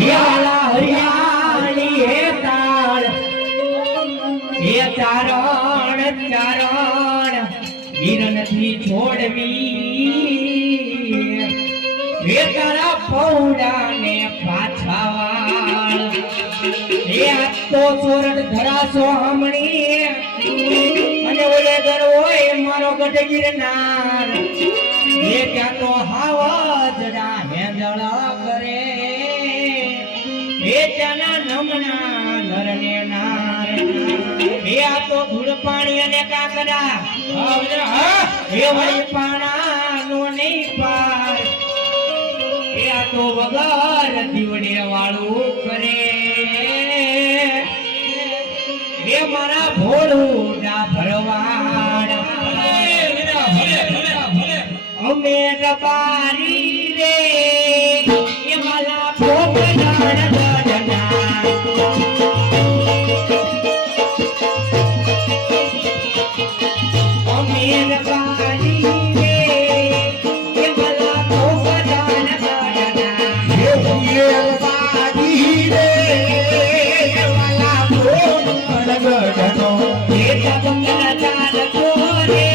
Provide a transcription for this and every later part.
યાલા હરિયાળી હે તાળ હે ચારણ ચારણ હિરણથી છોડવી હે તારા પૌડાને પાછા વાળ હે આ તો સોરઠ ધરાસો હમણી અને ઓલે દર હોય મારો ગઢ ગિરનાર એ ત્યાં તો હાવજડા હેંદળા કરે એ ત્યાંના નમણા નરને નાર એ આ તો ધૂળ પાણી અને કાકડા એ વળી પાણાનો નહીં પાર એ આ તો વગર દીવડે વાળું કરે એ મારા ભોળુડા ભરવાડ અમે રબારી રે એ માલા ભોગડાડ ગડના અમે રબારી રે એ માલા ભોગડાડ ગડના એ રબારી રે એ માલા ભોગડાડ ગડનો એ તબંગલા ચાલ કોરે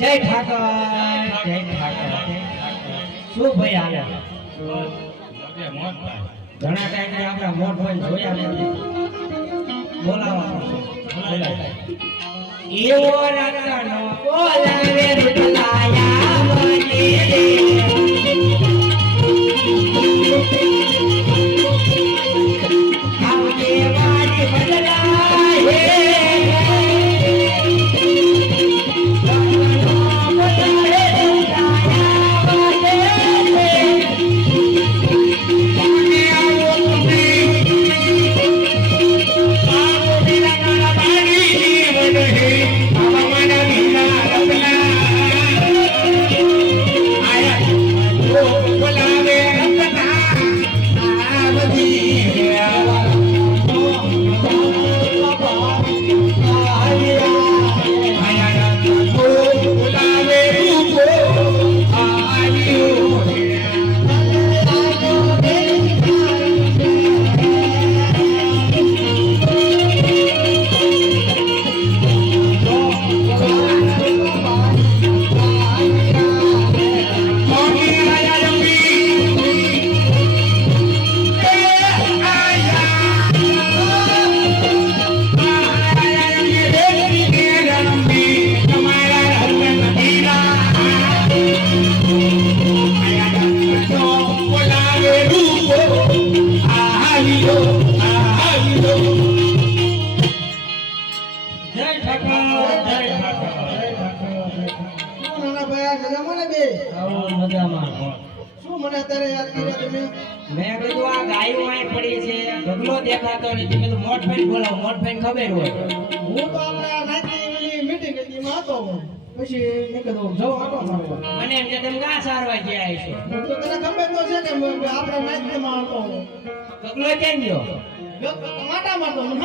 જય ઠાકર જય ઠાકર શું ભાઈ હાલે ઘણા ટાઈમે આપણા મોટભાઈ જોયા નથી બોલાવા એવો રતનો બોલાવે રૂપલાયા મને આવજે વાડી બદલાય મેં કીધું આ ગાયો અહીં પડી છે ઢગલો દેખાતો નથી મેં કીધું મોટભાઈ બોલાવો મોટભાઈ ખબર હોય હું તો આપણે નાચની મીટિંગ હતી એમાં હતો પછી મેં કીધું જાઓ આટો મારવા મને એમ કે તમે ઘા સારવા ગયા છો હું તો તને ખબર તો છે કે આપણે નાચમાં હતો ઢગલો કેમ ગયો માટા મારતો મને